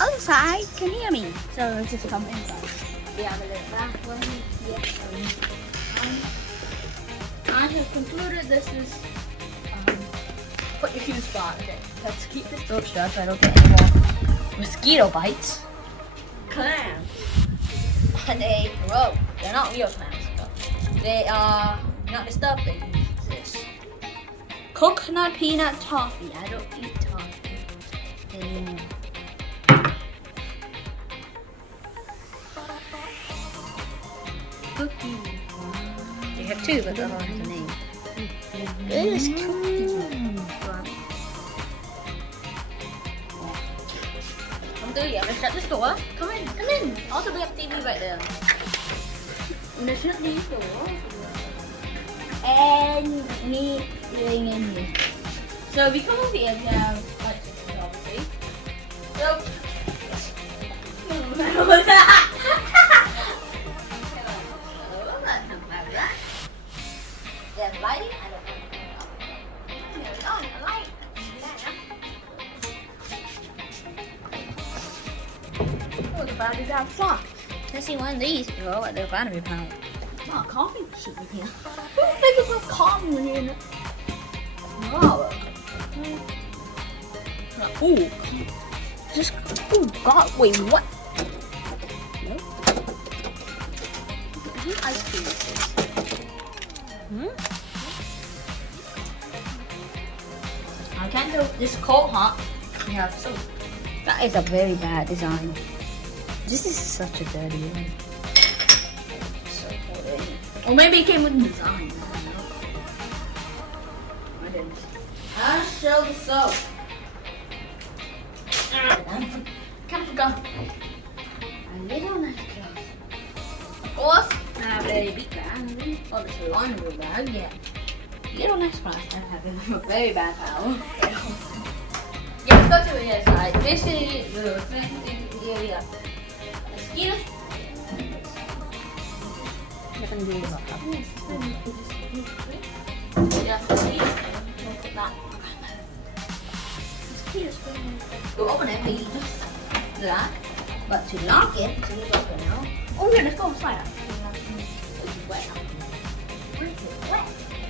Other side can hear me, so just come inside. Yeah, but I have concluded this is put your shoes spot. Okay, let's keep this door shut so I don't get any more mosquito bites. Clams, and they grow. They're not real clams, but they are not disturbed. They use this coconut peanut toffee. I don't eat toffee anymore. Cookie. They have two, but the other one has a name. This cookie. Come through, I'm gonna shut this door. Come in, come in. Also, we have TV right there. I'm gonna shut these doors. And me laying in here. So if you come over here, we have electricity, obviously. So. There's lighting. I don't know. There's a light. Oh, the battery's out of clock. Let's see one of these. Oh, what the battery power. Oh, coffee machine in here. Who thinks of coffee in here? Oh. Ooh. Just. Oh, God. Wait, what? Ice cream. I can't do this cold, huh? Yeah, so that is a very bad design. This is such a dirty one. So dirty. Or maybe it came with the design. I didn't. I'll show the soap. Kind of forgot. A little nice clothes. Of course. Have a big bag. Oh, this laundry bag, yeah. Little nice price. I'm having a very bad power. Yeah, let's go to the other side. This is the area. Mosquitoes. We'll open it, please. That. But to lock it, so we open it now. Oh, yeah, let's go outside. Wet. Where is it? Wet.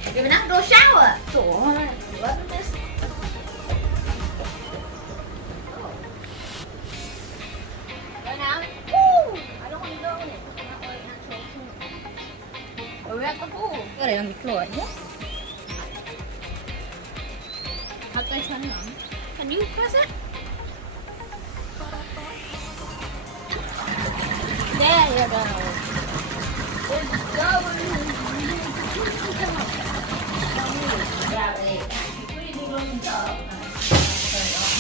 We have an outdoor shower. Look at this. Oh. Go now. Woo! I don't want to go in it. It's not like actual pool. We're at the pool. Put it on the floor. Yes. How do I turn it on? Can you press it? There you go. It's going. Grab it. Pretty big looking tub. Turn it on.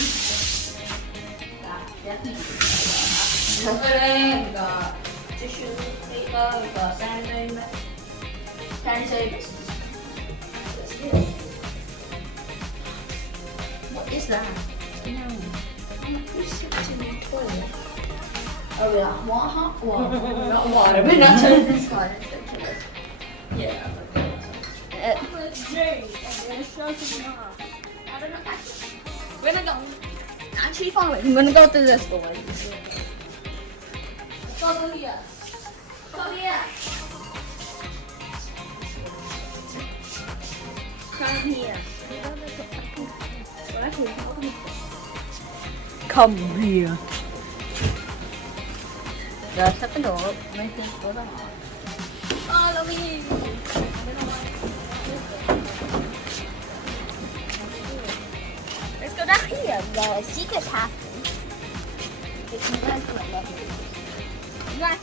Definitely. We got tissue paper. We got sanitizer. What is that? No. Who's sitting in the toilet? Oh, we got hot water. Not water, but not turning this on. Yeah. We're gonna go. Actually, follow it. I'm gonna go through this door. Follow here. Follow here. Come here. Well, actually, Come here. just open the door. Make this go down. Follow me. Let's go down here. The secret happened. It's not going to let me. Right.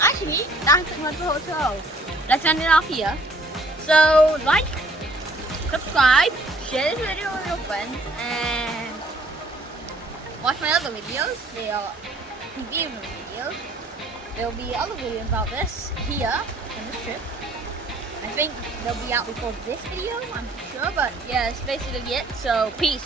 Actually, that's the hotel. Let's end it off here. So, like, subscribe, share this video with your friends, and watch my other videos. They are review videos. There will be other videos about this here on this trip. I think they'll be out before this video, I'm not sure, but yeah, it's basically it. So, peace.